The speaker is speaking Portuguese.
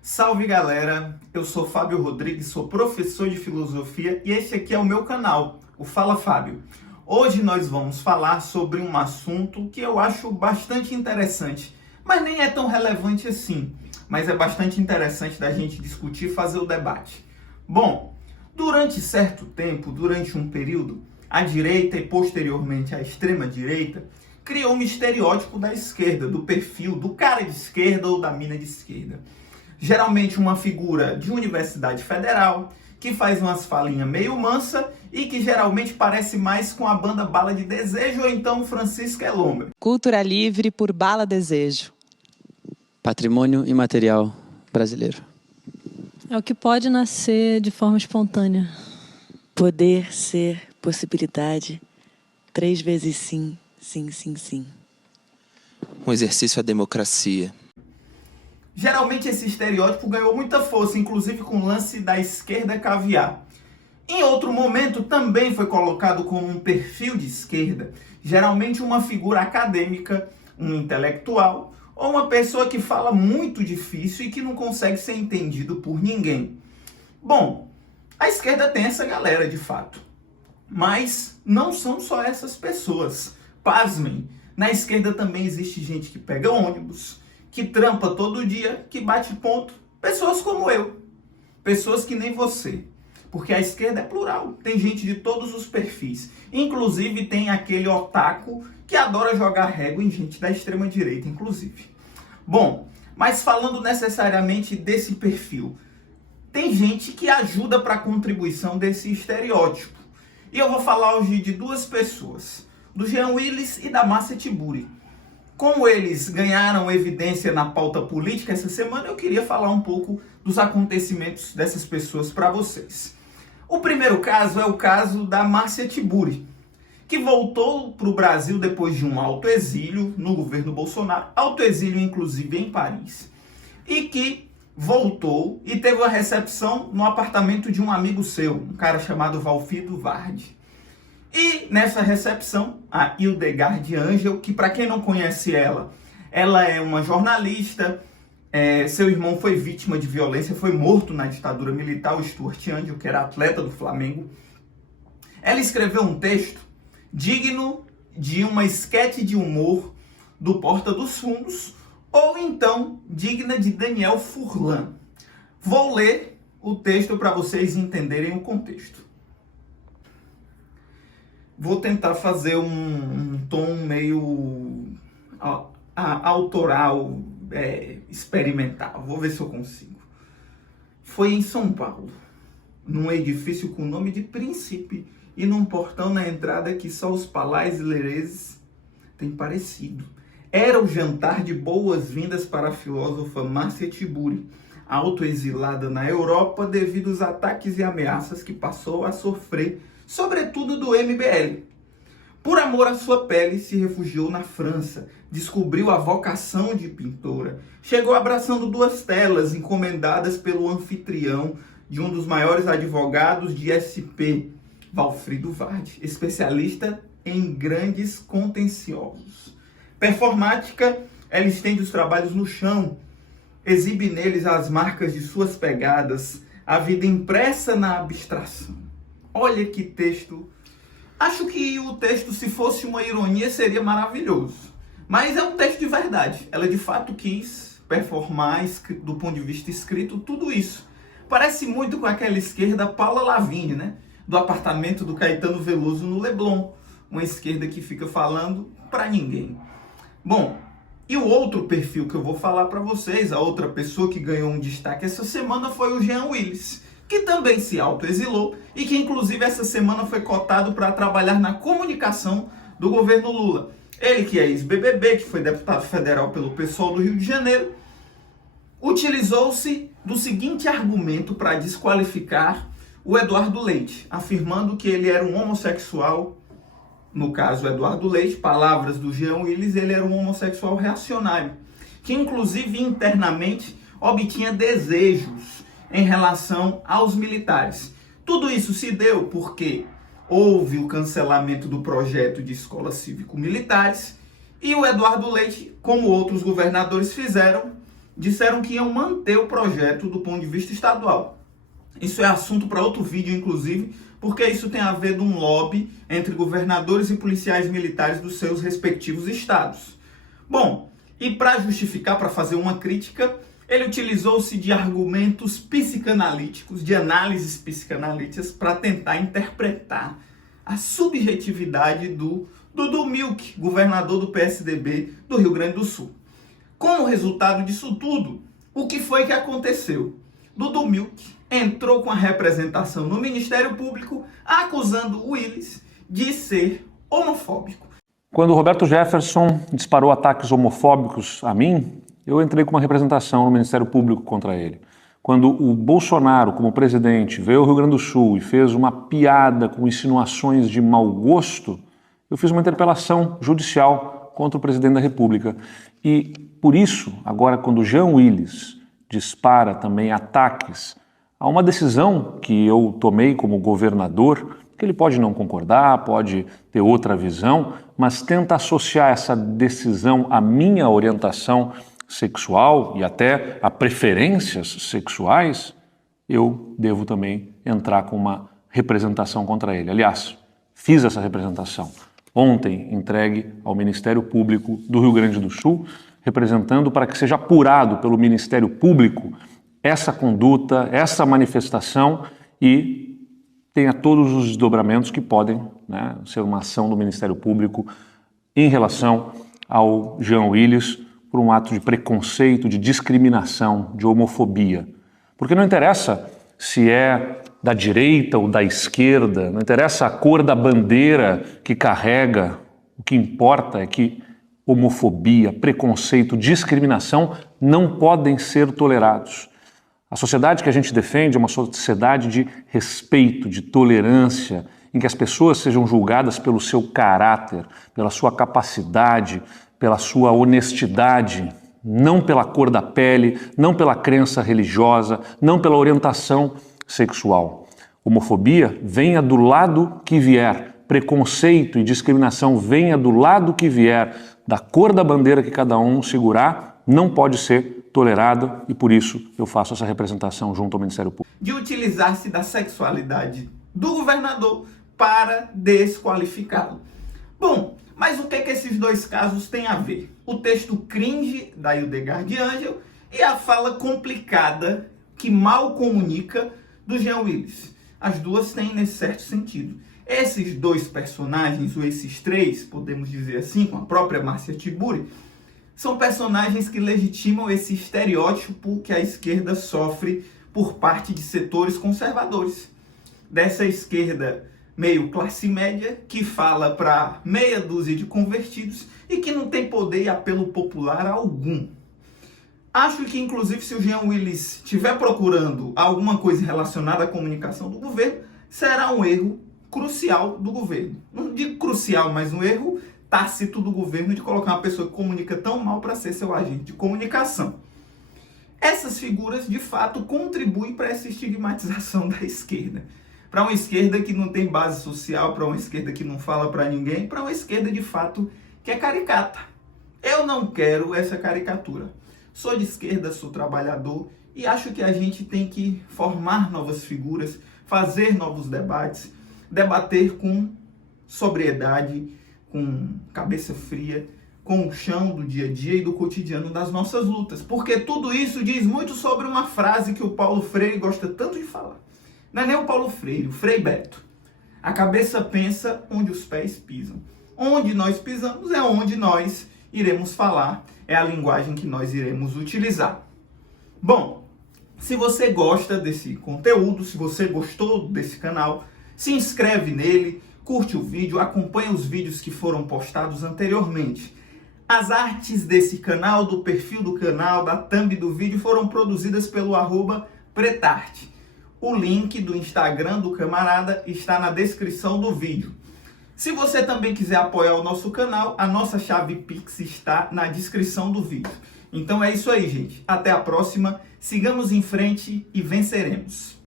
Salve galera, eu sou Fábio Rodrigues, sou professor de filosofia e esse aqui é o meu canal, o Fala Fábio. Hoje nós vamos falar sobre um assunto que eu acho bastante interessante, mas nem é tão relevante assim, mas é bastante interessante da gente discutir e fazer o debate. Bom, durante certo tempo, durante um período, a direita e posteriormente a extrema-direita criou um estereótipo da esquerda, do perfil do cara de esquerda ou da mina de esquerda. Geralmente uma figura de universidade federal, que faz umas falinhas meio mansa e que geralmente parece mais com a banda Bala de Desejo ou então Francisca Elombre. Cultura livre por Bala Desejo. Patrimônio imaterial brasileiro. É o que pode nascer de forma espontânea. Poder, ser, possibilidade. 3 vezes sim, sim, sim, sim. Um exercício à democracia. Geralmente esse estereótipo ganhou muita força, inclusive com o lance da esquerda caviar. Em outro momento também foi colocado como um perfil de esquerda, geralmente uma figura acadêmica, um intelectual, ou uma pessoa que fala muito difícil e que não consegue ser entendido por ninguém. Bom, a esquerda tem essa galera de fato, mas não são só essas pessoas. Pasmem, na esquerda também existe gente que pega ônibus, que trampa todo dia, que bate ponto. Pessoas como eu. Pessoas que nem você. Porque a esquerda é plural. Tem gente de todos os perfis. Inclusive tem aquele otaku que adora jogar régua em gente da extrema direita, inclusive. Bom, mas falando necessariamente desse perfil, tem gente que ajuda para a contribuição desse estereótipo. E eu vou falar hoje de duas pessoas. Do Jean Willis e da Márcia Tiburi. Como eles ganharam evidência na pauta política essa semana, eu queria falar um pouco dos acontecimentos dessas pessoas para vocês. O primeiro caso é o caso da Márcia Tiburi, que voltou para o Brasil depois de um autoexílio no governo Bolsonaro, autoexílio inclusive em Paris, e que voltou e teve uma recepção no apartamento de um amigo seu, um cara chamado Valfido Vardi. E nessa recepção, a Hildegard Angel, que para quem não conhece ela é uma jornalista, seu irmão foi vítima de violência, foi morto na ditadura militar, o Stuart Angel, que era atleta do Flamengo. Ela escreveu um texto digno de uma esquete de humor do Porta dos Fundos, ou então digna de Daniel Furlan. Vou ler o texto para vocês entenderem o contexto. Vou tentar fazer um tom meio autoral, experimental. Vou ver se eu consigo. Foi em São Paulo, num edifício com o nome de Príncipe e num portão na entrada que só os palais-lereses têm parecido. Era o jantar de boas-vindas para a filósofa Márcia Tiburi, autoexilada na Europa devido aos ataques e ameaças que passou a sofrer, sobretudo do MBL. Por amor à sua pele, se refugiou na França, descobriu a vocação de pintora, chegou abraçando 2 telas encomendadas pelo anfitrião de um dos maiores advogados de SP, Valfrido Vardi, especialista em grandes contenciosos. Performática, ela estende os trabalhos no chão, exibe neles as marcas de suas pegadas, a vida impressa na abstração. Olha que texto. Acho que o texto, se fosse uma ironia, seria maravilhoso. Mas é um texto de verdade. Ela de fato quis performar, do ponto de vista escrito, tudo isso. Parece muito com aquela esquerda Paula Lavigne, né? Do apartamento do Caetano Veloso no Leblon. Uma esquerda que fica falando pra ninguém. Bom, e o outro perfil que eu vou falar para vocês, a outra pessoa que ganhou um destaque essa semana foi o Jean Willis, que também se autoexilou e que inclusive essa semana foi cotado para trabalhar na comunicação do governo Lula. Ele que é ex-BBB, que foi deputado federal pelo PSOL do Rio de Janeiro, utilizou-se do seguinte argumento para desqualificar o Eduardo Leite, afirmando que ele era um homossexual, no caso Eduardo Leite, palavras do Jean Willis, ele era um homossexual reacionário, que inclusive internamente obtinha desejos em relação aos militares. Tudo isso se deu porque houve o cancelamento do projeto de escolas cívico-militares e o Eduardo Leite, como outros governadores fizeram, disseram que iam manter o projeto do ponto de vista estadual. Isso é assunto para outro vídeo, inclusive, porque isso tem a ver de um lobby entre governadores e policiais militares dos seus respectivos estados. Bom, e para justificar, para fazer uma crítica, ele utilizou-se de argumentos psicanalíticos, de análises psicanalíticas, para tentar interpretar a subjetividade do Dudu Milk, governador do PSDB do Rio Grande do Sul. Como resultado disso tudo, o que foi que aconteceu? Dudu Milk entrou com a representação no Ministério Público acusando Willis de ser homofóbico. Quando o Roberto Jefferson disparou ataques homofóbicos a mim, eu entrei com uma representação no Ministério Público contra ele. Quando o Bolsonaro, como presidente, veio ao Rio Grande do Sul e fez uma piada com insinuações de mau gosto, eu fiz uma interpelação judicial contra o presidente da República. E por isso, agora quando o Jean Willis dispara também ataques a uma decisão que eu tomei como governador, que ele pode não concordar, pode ter outra visão, mas tenta associar essa decisão à minha orientação sexual e até a preferências sexuais, eu devo também entrar com uma representação contra ele. Aliás, fiz essa representação ontem, entregue ao Ministério Público do Rio Grande do Sul, representando para que seja apurado pelo Ministério Público essa conduta, essa manifestação e tenha todos os desdobramentos que podem, né, ser uma ação do Ministério Público em relação ao Jean Willis por um ato de preconceito, de discriminação, de homofobia. Porque não interessa se é da direita ou da esquerda, não interessa a cor da bandeira que carrega, o que importa é que homofobia, preconceito, discriminação não podem ser tolerados. A sociedade que a gente defende é uma sociedade de respeito, de tolerância, em que as pessoas sejam julgadas pelo seu caráter, pela sua capacidade, pela sua honestidade, não pela cor da pele, não pela crença religiosa, não pela orientação sexual. Homofobia, venha do lado que vier. Preconceito e discriminação, venha do lado que vier. Da cor da bandeira que cada um segurar, não pode ser tolerada e por isso eu faço essa representação junto ao Ministério Público. De utilizar-se da sexualidade do governador para desqualificá-lo. Bom, mas o que esses dois casos têm a ver? O texto cringe da Hildegard Angel e a fala complicada que mal comunica do Jean Willis. As duas têm nesse certo sentido. Esses dois personagens, ou esses três, podemos dizer assim, com a própria Márcia Tiburi, são personagens que legitimam esse estereótipo que a esquerda sofre por parte de setores conservadores. Dessa esquerda meio classe média, que fala para meia dúzia de convertidos e que não tem poder e apelo popular algum. Acho que, inclusive, se o Jean Willis estiver procurando alguma coisa relacionada à comunicação do governo, será um erro crucial do governo. Não digo crucial, mas um erro tácito do governo de colocar uma pessoa que comunica tão mal para ser seu agente de comunicação. Essas figuras, de fato, contribuem para essa estigmatização da esquerda. Para uma esquerda que não tem base social, para uma esquerda que não fala para ninguém, para uma esquerda, de fato, que é caricata. Eu não quero essa caricatura. Sou de esquerda, sou trabalhador e acho que a gente tem que formar novas figuras, fazer novos debates, debater com sobriedade, com cabeça fria, com o chão do dia a dia e do cotidiano das nossas lutas. Porque tudo isso diz muito sobre uma frase que o Paulo Freire gosta tanto de falar. Não é nem o Paulo Freire, o Frei Beto. A cabeça pensa onde os pés pisam. Onde nós pisamos é onde nós iremos falar, é a linguagem que nós iremos utilizar. Bom, se você gosta desse conteúdo, se você gostou desse canal, se inscreve nele, curte o vídeo, acompanha os vídeos que foram postados anteriormente. As artes desse canal, do perfil do canal, da thumb do vídeo foram produzidas pelo @pretarte. O link do Instagram do camarada está na descrição do vídeo. Se você também quiser apoiar o nosso canal, a nossa chave Pix está na descrição do vídeo. Então é isso aí, gente. Até a próxima. Sigamos em frente e venceremos.